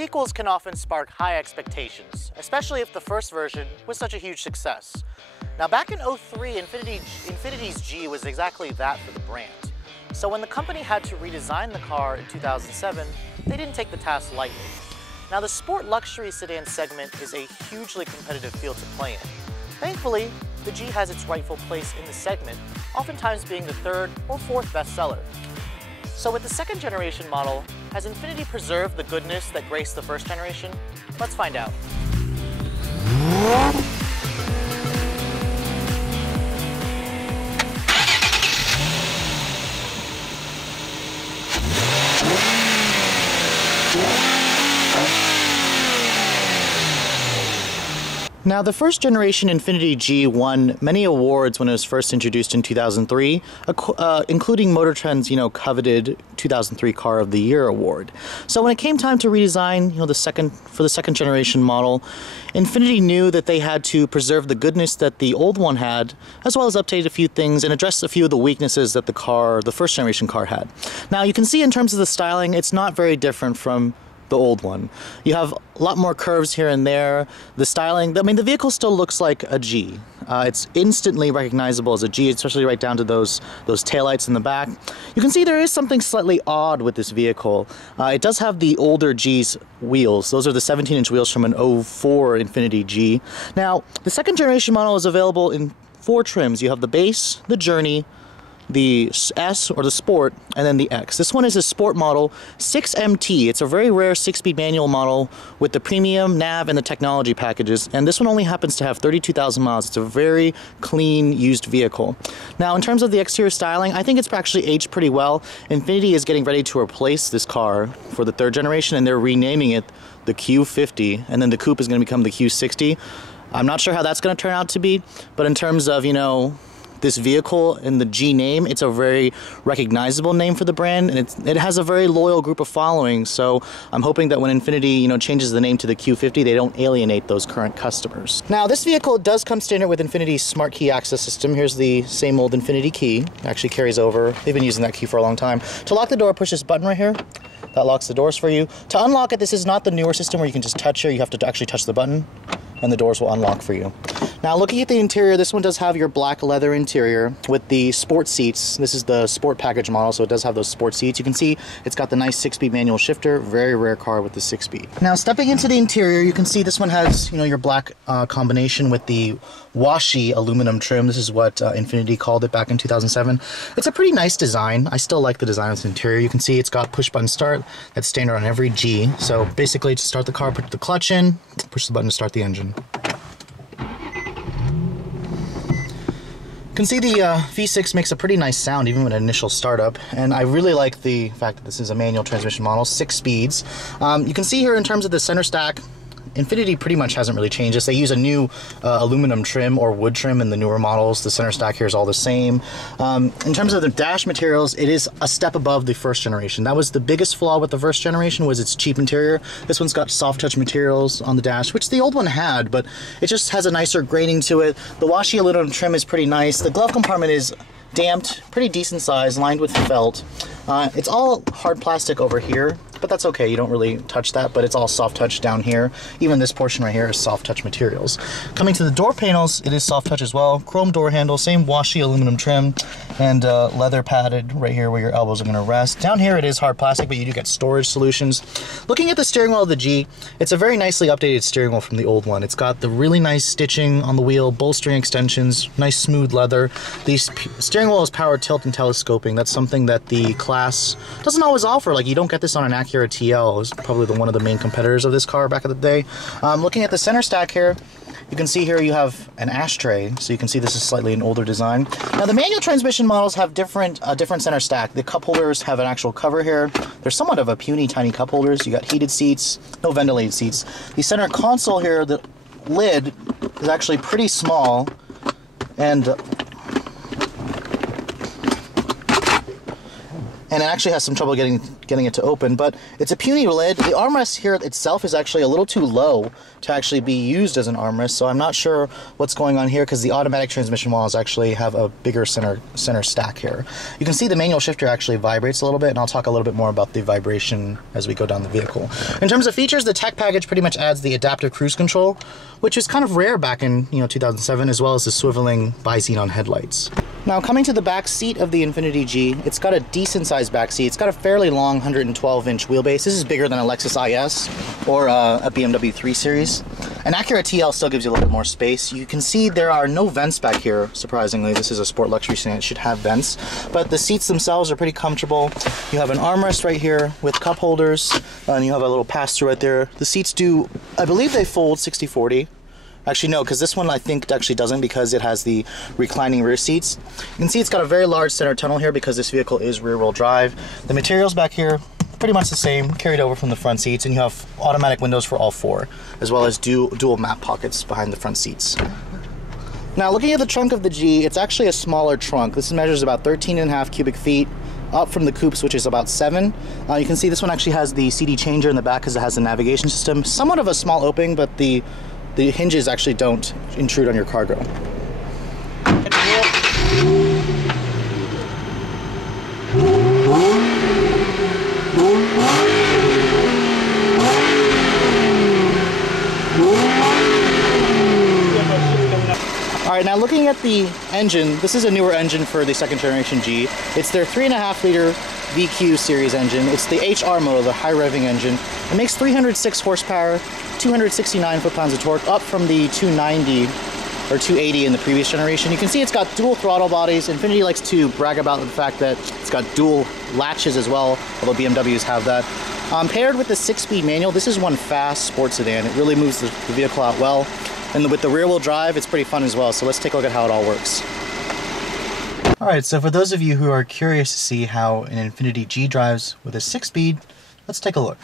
sequels can often spark high expectations, especially if the first version was such a huge success. Now back in '03, Infiniti's G was exactly that for the brand. So when the company had to redesign the car in 2007, they didn't take the task lightly. Now the sport luxury sedan segment is a hugely competitive field to play in. Thankfully, the G has its rightful place in the segment, oftentimes being the third or fourth bestseller. So with the second generation model, has Infiniti preserved the goodness that graced the first generation? Let's find out. Now, the first generation Infiniti G won many awards when it was first introduced in 2003, including Motor Trend's, coveted 2003 Car of the Year award. So when it came time to redesign, for the second generation model, Infiniti knew that they had to preserve the goodness that the old one had, as well as update a few things and address a few of the weaknesses that the first generation car had. Now, you can see in terms of the styling, it's not very different from the old one. You have a lot more curves here and there. The styling, the vehicle still looks like a G. It's instantly recognizable as a G, especially right down to those taillights in the back. You can see there is something slightly odd with this vehicle. It does have the older G's wheels. Those are the 17-inch wheels from an '04 Infiniti G. Now, the second generation model is available in 4 trims. You have the base, the Journey, the S or the Sport, and then the X. This one is a Sport model 6MT. It's a very rare 6-speed manual model with the premium nav and the technology packages, and this one only happens to have 32,000 miles. It's a very clean used vehicle. Now, in terms of the exterior styling, I think it's actually aged pretty well. Infiniti is getting ready to replace this car for the third generation, and they're renaming it the Q50, and then the coupe is going to become the Q60. I'm not sure how that's going to turn out to be, but in terms of, this vehicle and the G name, it's a very recognizable name for the brand, and it has a very loyal group of following. So I'm hoping that when Infiniti, changes the name to the Q50, they don't alienate those current customers. Now, this vehicle does come standard with Infiniti's smart key access system. Here's the same old Infiniti key. It actually carries over. They've been using that key for a long time. To lock the door, push this button right here. That locks the doors for you. To unlock it, this is not the newer system where you can just touch it. You have to actually touch the button, and the doors will unlock for you. Now, looking at the interior, this one does have your black leather interior with the sport seats. This is the sport package model, so it does have those sport seats. You can see it's got the nice 6-speed manual shifter. Very rare car with the 6-speed. Now, stepping into the interior, you can see this one has, your black combination with the washi aluminum trim. This is what Infiniti called it back in 2007. It's a pretty nice design. I still like the design of the interior. You can see it's got push-button start. That's standard on every G. So basically, to start the car, put the clutch in, push the button to start the engine. You can see the V6 makes a pretty nice sound even with an initial startup, and I really like the fact that this is a manual transmission model, 6 speeds. You can see here in terms of the center stack, Infiniti pretty much hasn't really changed this. They use a new aluminum trim or wood trim in the newer models. The center stack here is all the same. In terms of the dash materials, it is a step above the first generation. That was the biggest flaw with the first generation, was its cheap interior. This one's got soft touch materials on the dash, which the old one had, but it just has a nicer grading to it. The washi aluminum trim is pretty nice. The glove compartment is damped, pretty decent size, lined with felt. It's all hard plastic over here, but that's okay. You don't really touch that, but it's all soft touch down here. Even this portion right here is soft touch materials. Coming to the door panels, it is soft touch as well. Chrome door handle, same washi aluminum trim, and leather padded right here where your elbows are going to rest. Down here it is hard plastic, but you do get storage solutions. Looking at the steering wheel of the G, it's a very nicely updated steering wheel from the old one. It's got the really nice stitching on the wheel, bolstering extensions, nice smooth leather. The steering wheel is power tilt and telescoping. That's something that the class doesn't always offer. Like, you don't get this on an Acura TL. It was probably one of the main competitors of this car back in the day. Looking at the center stack here, you can see here you have an ashtray, so you can see this is slightly an older design. Now, the manual transmission models have different center stack. The cup holders have an actual cover here. They're somewhat of a puny, tiny cup holders. You got heated seats, no ventilated seats. The center console here, the lid is actually pretty small, and it actually has some trouble getting getting it to open, but it's a puny lid. The armrest here itself is actually a little too low to actually be used as an armrest, so I'm not sure what's going on here because the automatic transmission walls actually have a bigger center stack here. You can see the manual shifter actually vibrates a little bit, and I'll talk a little bit more about the vibration as we go down the vehicle. In terms of features, the tech package pretty much adds the adaptive cruise control, which is kind of rare back in 2007, as well as the swiveling bi-xenon headlights. Now, coming to the back seat of the Infiniti G, it's got a decent sized back seat. It's got a fairly long 112-inch wheelbase. This is bigger than a Lexus IS or a BMW 3 Series. An Acura TL still gives you a little bit more space. You can see there are no vents back here, surprisingly. This is a sport luxury sedan, it should have vents. But the seats themselves are pretty comfortable. You have an armrest right here with cup holders, and you have a little pass-through right there. The seats do, I believe they fold 60/40. Actually, no, because this one I think actually doesn't because it has the reclining rear seats. You can see it's got a very large center tunnel here because this vehicle is rear-wheel drive. The materials back here, pretty much the same, carried over from the front seats, and you have automatic windows for all four, as well as dual map pockets behind the front seats. Now, looking at the trunk of the G, it's actually a smaller trunk. This measures about 13.5 cubic feet, up from the coupes, which is about 7. You can see this one actually has the CD changer in the back because it has a navigation system. Somewhat of a small opening, but the hinges actually don't intrude on your cargo. Alright, now looking at the engine, this is a newer engine for the second generation G. It's their 3.5 liter VQ series engine. It's the HR model, the high revving engine. It makes 306 horsepower, 269 foot-pounds of torque, up from the 290 or 280 in the previous generation. You can see it's got dual throttle bodies. Infiniti likes to brag about the fact that it's got dual latches as well, although BMWs have that. Paired with the 6-speed manual, this is one fast sports sedan. It really moves the vehicle out well. And with the rear-wheel drive, it's pretty fun as well. So let's take a look at how it all works. All right, so for those of you who are curious to see how an Infiniti G drives with a 6-speed, let's take a look.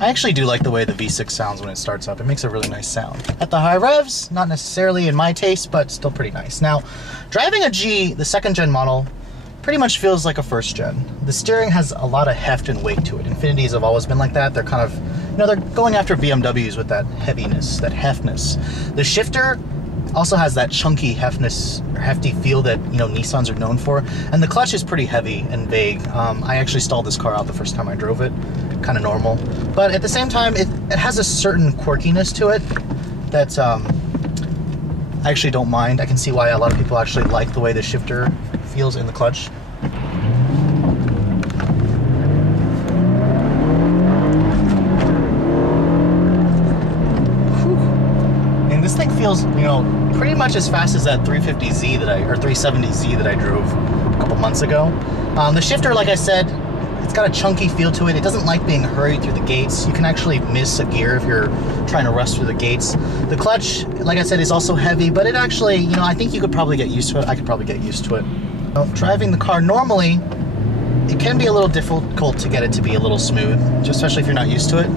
I actually do like the way the V6 sounds when it starts up. It makes a really nice sound. At the high revs, not necessarily in my taste, but still pretty nice. Now, driving a G, the second gen model, pretty much feels like a first gen. The steering has a lot of heft and weight to it. Infinitis have always been like that. They're kind of, they're going after BMWs with that heaviness, that heftness. The shifter also has that chunky heftness, or hefty feel that, Nissans are known for. And the clutch is pretty heavy and vague. I actually stalled this car out the first time I drove it. Kind of normal. But at the same time, it has a certain quirkiness to it that I actually don't mind. I can see why a lot of people actually like the way the shifter feels in the clutch. And this thing feels, pretty much as fast as that 350Z or 370Z that I drove a couple months ago. The shifter, like I said, it's got a chunky feel to it. It doesn't like being hurried through the gates. You can actually miss a gear if you're trying to rush through the gates. The clutch, like I said, is also heavy, but it actually, I think you could probably get used to it. I could probably get used to it. Driving the car normally, it can be a little difficult to get it to be a little smooth, especially if you're not used to it.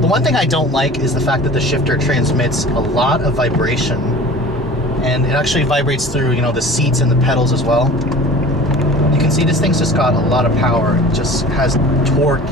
The one thing I don't like is the fact that the shifter transmits a lot of vibration, and it actually vibrates through, the seats and the pedals as well. You can see this thing's just got a lot of power. It just has torque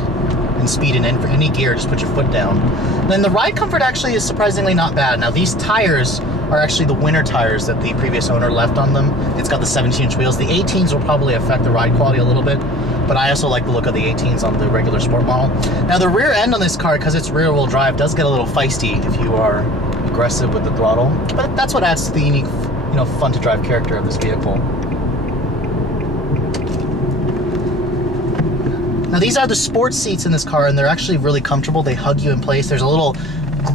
and speed in any gear. Just put your foot down. And then the ride comfort actually is surprisingly not bad. Now these tires are actually the winter tires that the previous owner left on them. It's got the 17-inch wheels. The 18s will probably affect the ride quality a little bit, but I also like the look of the 18s on the regular sport model. Now the rear end on this car, because it's rear-wheel drive, does get a little feisty if you are aggressive with the throttle, but that's what adds to the unique, fun to drive character of this vehicle. Now these are the sports seats in this car, and they're actually really comfortable. They hug you in place. There's a little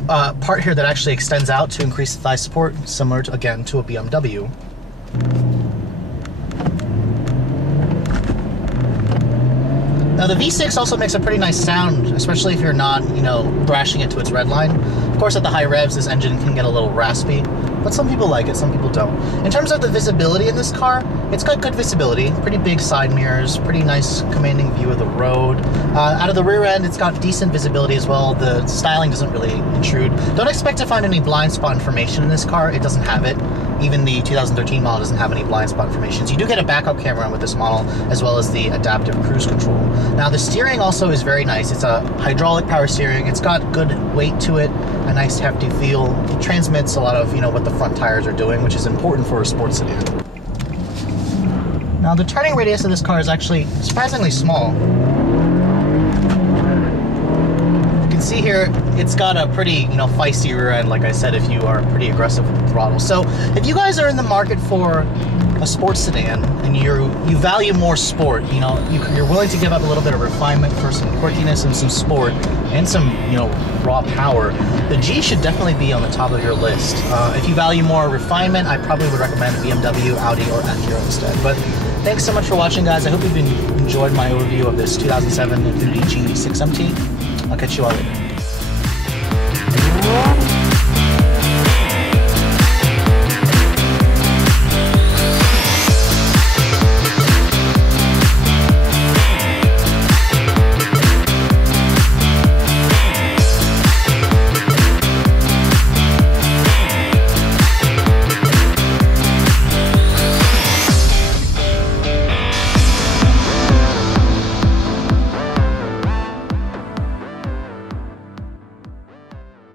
part here that actually extends out to increase the thigh support, similar to, again, to a BMW. Now the V6 also makes a pretty nice sound, especially if you're not, thrashing it to its red line. Of course, at the high revs, this engine can get a little raspy, but some people like it, some people don't. In terms of the visibility in this car, it's got good visibility, pretty big side mirrors, pretty nice commanding view of the road. Out of the rear end, it's got decent visibility as well. The styling doesn't really intrude. Don't expect to find any blind spot information in this car. It doesn't have it. Even the 2013 model doesn't have any blind spot information. So you do get a backup camera with this model, as well as the adaptive cruise control. Now the steering also is very nice. It's a hydraulic power steering. It's got good weight to it, a nice hefty feel. It transmits a lot of, what the front tires are doing, which is important for a sports sedan. Now the turning radius of this car is actually surprisingly small. See here, it's got a pretty, feisty rear end, like I said, if you are pretty aggressive with the throttle. So if you guys are in the market for a sports sedan and you value more sport, you're willing to give up a little bit of refinement for some quirkiness and some sport and some, raw power, the G should definitely be on the top of your list. If you value more refinement, I probably would recommend BMW, Audi, or Acura instead. But thanks so much for watching, guys. I hope you've enjoyed my overview of this 2007 Infiniti G35S 6MT. I'll catch you all later.